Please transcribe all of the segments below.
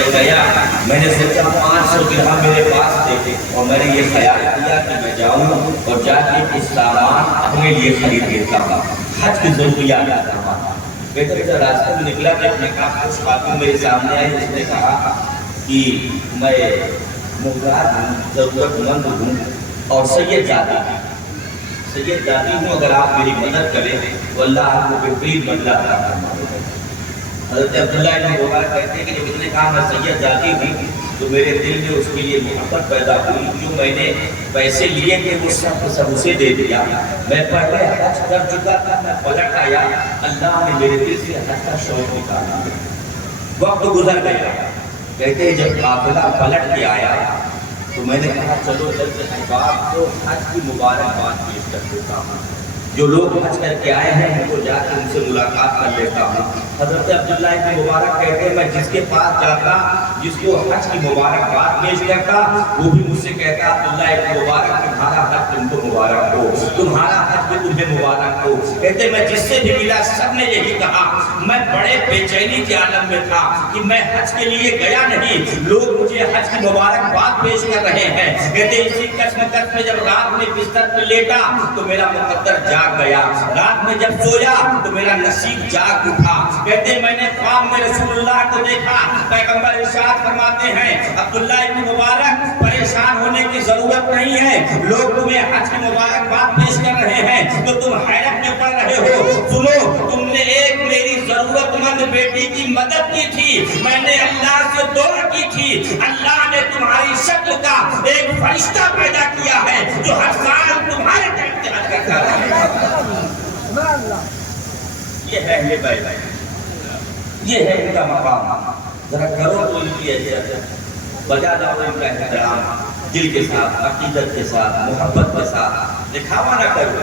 میں گیا، میں نے سوچا 500 درہم میرے پاس تھے اور میں نے یہ خیال کیا کہ میں جاؤں اور جا کے کچھ سامان اپنے لیے خرید لیتا ہوں، حج کی ضروریات کا سامان۔ بہتر جب راستے میں نکلا تو ایک نقاب پوش خاتون میرے سامنے آئی، اس نے کہا کہ میں محتاج ہوں، ضرورت مند ہوں اور سید جاتی ہوں، اگر آپ میری مدد کریں تو اللہ آپ کو بہترین بدلہ عطا فرمائے گا۔ حضرت عبداللہ ابن مبارک کہتے ہیں کہ جب اس نے کہا میں سید جاتی ہوں تو میرے دل میں اس کے لیے محبت پیدا ہوئی، جو میں نے پیسے لیے تھے وہ سب اسے دے دیا۔ میں پہلے حج کر چکا تھا، میں پلٹ آیا، اللہ نے میرے دل سے حج کا شوق نکالا۔ وقت گزر گیا، کہتے ہیں جب قافلہ پلٹ کے آیا تو میں نے کہا چلو جلد احباب کو حج کی مبارکباد پیش کر دیتا ہوں، جو لوگ حج کر کے آئے ہیں ان کو جا کے ان سے ملاقات کر لیتا ہوں۔ حضرت عبداللہ ابن مبارک کہتے ہیں میں جس کے پاس جاتا، جس کو حج کی مبارکباد پیش کرتا، وہ بھی مجھ سے کہتا عبداللہ ابن مبارک تمہارا حج تم کو مبارک ہو، تمہارا حج بھی تمہیں مبارک ہو۔ کہتے ہیں میں جس سے بھی ملا سب نے یہی کہا، میں بڑے بے چینی کے عالم میں تھا کہ میں حج کے لیے گیا نہیں، لوگ مجھے حج کی مبارکباد پیش کر رہے ہیں۔ کہتے ہیں اسی کشمکش میں جب رات میں بستر پہ لیٹا تو میرا مقدر جاگ گیا، رات میں جب سویا تو میرا نصیب جاگ اٹھا۔ کہتے ہیں میں نے خواب میں رسول اللہ کو دیکھا، پیغمبر ارشاد فرماتے ہیں عبداللہ ابن مبارک پریشان ہونے کی ضرورت نہیں ہے، لوگ تمہیں حج کی مبارکباد پیش کر رہے ہیں تو تم حیرت میں پڑ رہے ہو۔ سنو، تم نے ایک میری ضرورت مند بیٹی کی مدد کی تھی، میں نے اللہ سے دعا کی تھی، اللہ نے تمہاری شکل کا ایک فرشتہ پیدا کیا ہے جو ہر سال تمہارے ٹائم سے حج کرتا ہے۔ یہ ہے اہل بیت، یہ ہے ان کا مقام۔ ذرا کرو تو ان کی عزت، بجا جاؤ ان کا احترام، دل کے ساتھ، عقیدت کے ساتھ، محبت کے ساتھ۔ دکھاوا نہ کرو،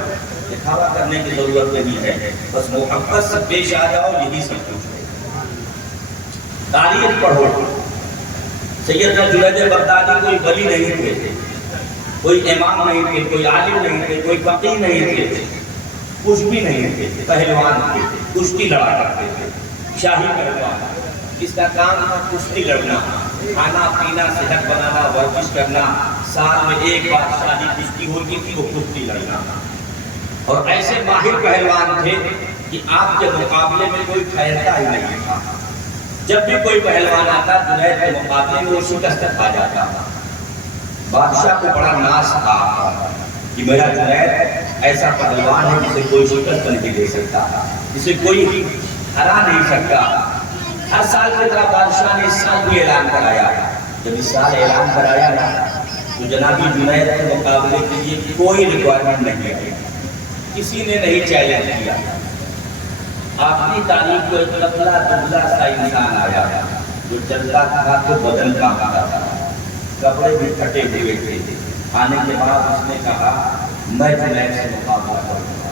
دکھاوا کرنے کی ضرورت نہیں ہے، بس محبت سے پیش آ جاؤ، یہی سب کچھ ہے۔ تاریخ پڑھو، سیدنا جنید بغدادی کوئی ولی نہیں تھے، کوئی امام نہیں تھے، کوئی عالم نہیں تھے، کوئی فقیہ نہیں تھے، کچھ بھی نہیں تھے، پہلوان تھے، کشتی لڑا کرتے تھے، شاہی پہلوان۔ اس کا کام تھا کشتی لڑنا، کھانا پینا، صحت بنانا، ورزش کرنا، سال میں ایک بار شاہی کشتی ہوتی تھی، وہ کشتی لڑنا۔ اور ایسے ماہر پہلوان تھے کہ آپ کے مقابلے میں کوئی ٹھہرتا ہی نہیں تھا۔ جب بھی کوئی پہلوان آتا جنید کے مقابلے میں وہ شکست کھا جاتا۔ بادشاہ کو بڑا ناز تھا کہ میرا جنید ایسا پہلوان ہے جسے کوئی شکست نہیں دے سکتا، جسے کوئی ہرا نہیں سکتا۔ ہر سال کی طرح بادشاہ نے اس سال بھی اعلان کرایا۔ جب اس سال اعلان کرایا نا تو جنابی جنید کے مقابلے کے لیے کوئی ریکوائرمنٹ نہیں آئی، کسی نے نہیں چیلنج کیا۔ آخری تاریخ کو ایک پتلا دبلا سا انسان آیا جو چلتا تھا تو بدن کانپتا تھا، کپڑے بھی پھٹے ہوئے تھے۔ آنے کے بعد اس نے کہا میں جنید سے مقابلہ کروں گا۔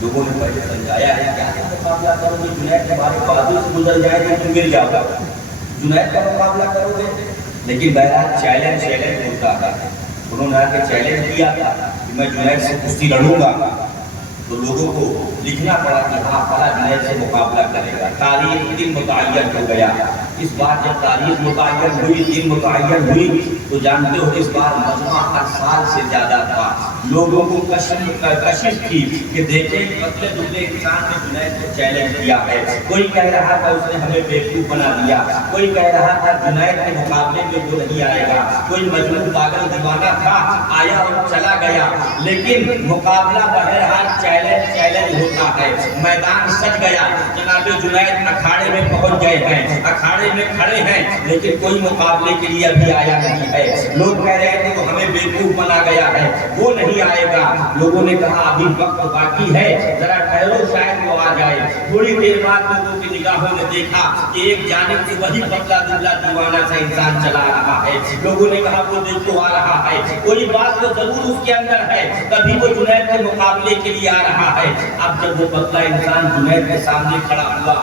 لوگوں نے پہلے سمجھایا ہے کیا مقابلہ کرو گے، جنید تمہارے بازو سے گزر جائے گا تم گر جاؤ گا، جنید کا مقابلہ کرو گے؟ لیکن بہرحال چیلنج ہوتا ہے۔ انہوں نے آ کے چیلنج کیا کہ میں جنید سے کشتی لڑوں گا، تو لوگوں کو لکھنا پڑا کہ ہاں فلاں جنید سے مقابلہ کرے گا۔ تاریخ دن متعین ہو گیا۔ اس بار جب تاریخ متعین ہوئی، دن متعین ہوئی، تو جانتے ہو اس بار مجمع ہر سال سے زیادہ تھا۔ لوگوں کو کشش تھی کہ دیکھیں پتلے دبلے انسان نے جنید کو چیلنج کیا ہے۔ کوئی کہہ رہا تھا اس نے ہمیں بیوقوف بنا دیا، کوئی کہہ رہا تھا جنید کے مقابلے میں وہ نہیں آئے گا، کوئی مجنون پاگل دیوانہ تھا آیا اور چلا گیا۔ لیکن مقابلہ بہرحال چیلنج ہوتا ہے۔ میدان سج گیا، جناب جنید اکھاڑے میں پہنچ گئے ہیں، اکھاڑے میں کھڑے ہیں، لیکن کوئی مقابلے کے لیے ابھی آیا نہیں ہے۔ لوگ کہہ رہے تھے وہ ہمیں بیوقوف بنا گیا ہے، وہ نہیں آئے گا۔ لوگوں نے کہا ابھی وقت باقی ہے، ذرا ٹھہرو شاید وہ آ جائے۔ تھوڑی دیر بعد لوگوں کی نگاہوں نے دیکھا کہ ایک جانب سے وہی پتلا دبلا دیوانہ سا انسان چلا رہا ہے۔ لوگوں نے کہا وہ دیکھو آ رہا ہے، کوئی بات تو ضرور اس کے اندر ہے، تبھی وہ جنید کے مقابلے کے لیے آ رہا ہے۔ اب جب وہ پتلا انسان جنید کے سامنے کھڑا ہوا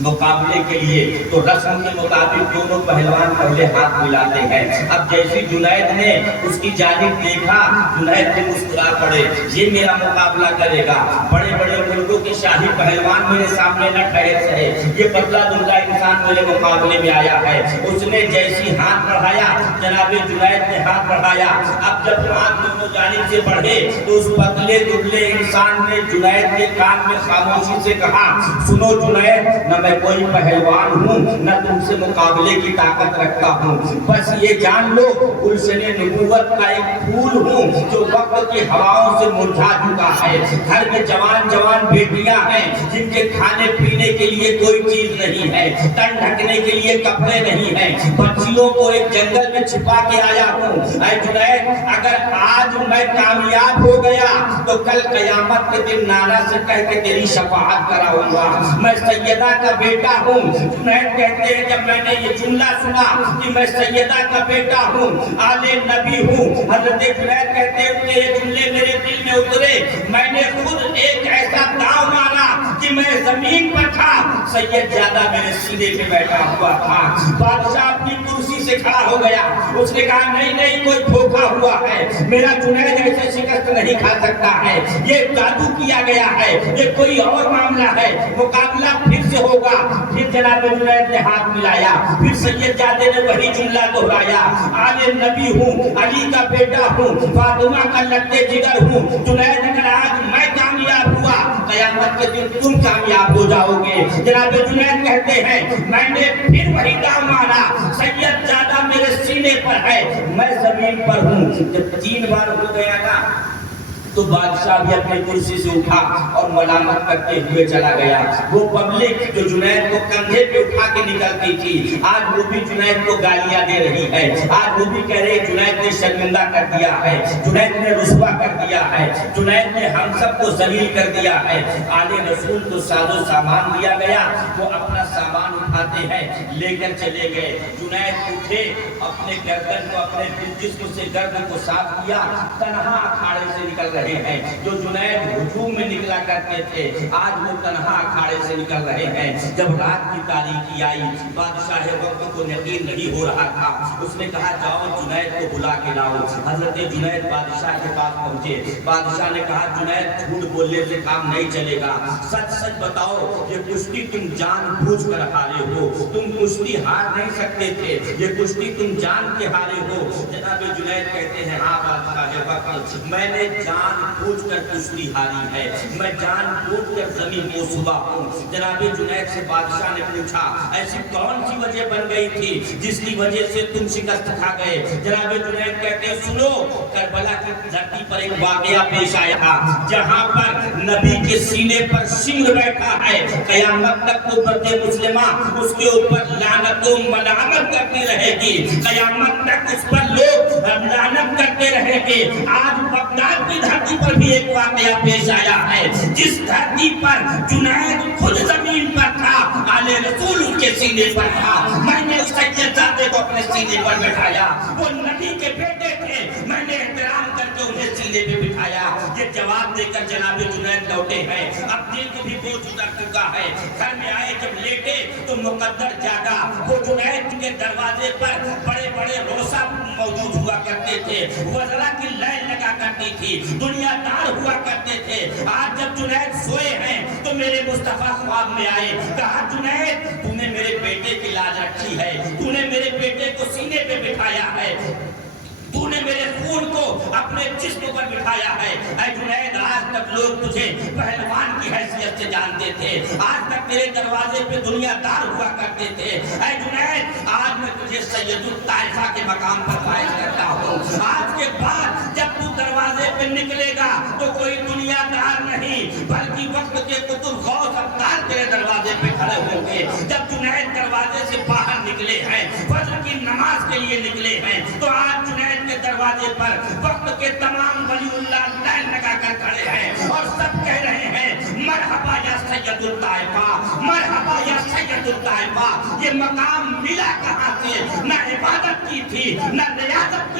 मुकाबले के लिए तो रस्म के मुताबिक दोनों पहलवान पहले हाथ मिलाते हैं। अब जैसे जुनैद ने उसकी जानिब देखा, जुनैद भी मुस्कुरा पड़े, ये मेरा मुकाबला करेगा, बड़े बड़े मुल्कों के शाही पहलवान मेरे सामने न ठहर सके, ये पतला दुबला इंसान मेरे मुकाबले में आया है। उसने जैसी हाथ बढ़ाया, जनाबे जुनैद ने हाथ बढ़ाया। अब जब हाथ दोनों जानिब से बढ़े तो उस पतले दुबले इंसान ने जुनैद के कान में खामोशी से कहा, सुनो जुनैद, न मैं कोई पहलवान हूँ, न तुमसे मुकाबले की ताकत रखता हूँ, बस ये जान लो गुलशने नबूवत का एक फूल हूँ जो वक्त की हवाओं से मुरझा चुका है। घर में जवान जवान बेटियां हैं जिनके खाने पीने के लिए कोई चीज नहीं है, तन ढकने के लिए कपड़े नहीं है, बच्चियों को एक जंगल में छिपा के आया हूँ। ऐ जुनैद, अगर आज मैं कामयाब हो गया तो कल कयामत के दिन नाना से कह के तेरी शफाअत कराऊंगा। मैं सैयदा का बेटा हूँ। जुनैद कहते हैं जब मैंने ये जुमला सुना कि मैं सैयदा का बेटा हूँ, आले नबी हूँ, हजरत जुनैद कहते हैं कि ये जुमले मेरे दिल में उतरे। मैंने खुद एक ऐसा दाव मारा कि मैं जमीन पर था, सैयद ज्यादा मेरे सीने पे बैठा हुआ था। बादशाह अपनी कुर्सी से खड़ा हो गया, उसने कहा नहीं नहीं, कोई धोखा हुआ है, मेरा जुनैद ऐसे शिकस्त नहीं खा सकता है, ये जादू किया गया है, ये कोई और मामला है, मुकाबला फिर से होगा। फिर जनाब जुनैद ने हाथ मिलाया, फिर सैयदजादे ने वही जुमला दोहराया, आले नबी हूँ, अली का बेटा हूँ, फातिमा का लत्ते जिगर हूँ। जुनैद ने कहा आज मैं कामयाब हुआ, कयामत के दिन तुम कामयाब हो जाओगे। जनाब जुनैद कहते हैं मैंने फिर वही दाव मारा, सैयदजादा मेरे सीने पर है, मैं जमीन पर हूँ। जब 3 बार हो गया ना तो बादशाह भी अपनी कुर्सी से उठा और मलामत करते हुए चला गया। वो पब्लिक जो जुनैद को कंधे पे उठा के निकलती थी, आज वो भी जुनैद को गालियां दे रही है, आज वो भी कह रहे जुनैद ने शर्मिंदा कर दिया है, जुनैद ने रुस्वा कर दिया है, जुनैद ने हम सबको जलील कर दिया है। आले रसूल को सादो सामान दिया गया, वो अपना सामान उठाते हैं, लेकर चले गए। जुनैद उठे, अपने गर्दन को, अपने जिस्म से गर्दन को साफ किया, तन्हा अखाड़े से निकल रहे हैं। जो जुनैद हुजूम में निकला करते थे, आज वो तन्हा अखाड़े से निकल रहे हैं। जब रात की तारीकी आई, बादशाह वक्त को यकीन नहीं हो रहा था, उसने कहा जाओ जुनैद को बुला के लाओ। हजरत जुनैद बादशाह के पास पहुंचे। बादशाह ने कहा जुनैद झूठ बोलने से काम नहीं चलेगा, सच सच बताओ, ये कुश्ती तुम जानबूझ कर हारे हो, तुम कुश्ती हार नहीं सकते थे, ये कुश्ती तुम जान के हारे हो। जनाब जुनैद कहते हैं हाँ बादशाह वक्त, मैंने जानबूझ कर कुश्ती हारी है, मैं जानबूझ कर जमीन को सुबह हूँ। जनाब जुनैद से बादशाह ने पूछा ऐसी कौन सी वजह बन गई थी जिसकी वजह से तुम शिकस्त खा गए। जनाब जुनैद कहते हैं सुनो, करबला की धरती पर एक वाकया पेश आया था, जहाँ पर नबी के सीने पर सिंह बैठा है, कयामत तक उम्मत मुस्लिमा उसके ऊपर लानत व मलामत करती रहेगी, कयामत तक उस पर लोग लानत करते रहेंगे। आज बगदाद की धरती पर भी एक वाकया पेश आया है, जिस धरती पर जुनैद खुद जमीन पर था, आले रसूल उसके सीने पर था। मैंने उस सैयदजादे को अपने सीने पर बैठाया, वो नबी के बेटे थे, मैंने एहतराम करके उन्हें सीने पे बिठाया। ये जवाब देकर जनाब जुनैद लौटे हैं, अब दिल को भी बोझ उतर चुका है। घर में आए जब लेटे तो मुकद्दर जागा। वो जुनैद के दरवाजे पर बड़े बड़े रोसा मौजूद हुआ करते थे, वज़रा की लाइन लगा करती थी, दुनियादार हुआ करते थे। आज जब जुनैद सोए हैं तो मेरे मुस्तफा ख्वाब में आए, कहा जुनैद तूने मेरे बेटे की लाज रखी है, तूने मेरे बेटे को सीने पे बिठाया है, तूने मेरे खून को अपने जिस्म पर बिठाया है। ऐ जुनैद आज तक लोग तुझे पहलवान की हैसियत से जानते थे, आज तक तेरे दरवाजे पे दुनियादार हुआ करते थे। ऐ जुनैद आज मैं तुझे सैयदुल ताइफा के मकाम पर फाइज करता हूँ। आज के बाद जब तू दरवाजे पे निकलेगा तो कोई दुनियादार नहीं बल्कि वक्त के कुतुब गौस अब्दाल तेरे दरवाजे पे खड़े होंगे। जब जुनैद दरवाजे से बाहर निकले हैं, फज्र की नमाज के लिए निकले हैं, तो आज जुनैद के दरवाजे पर वक्त के तमाम वलीउल्लाह लाइन लगा कर खड़े हैं और सब कह रहे हैं मरहबा या सैयदुल ताइफा, मरहबा या सैयदुल ताइफा। ये मकाम मिला कहाँ से? न इबादत की थी, न रियासत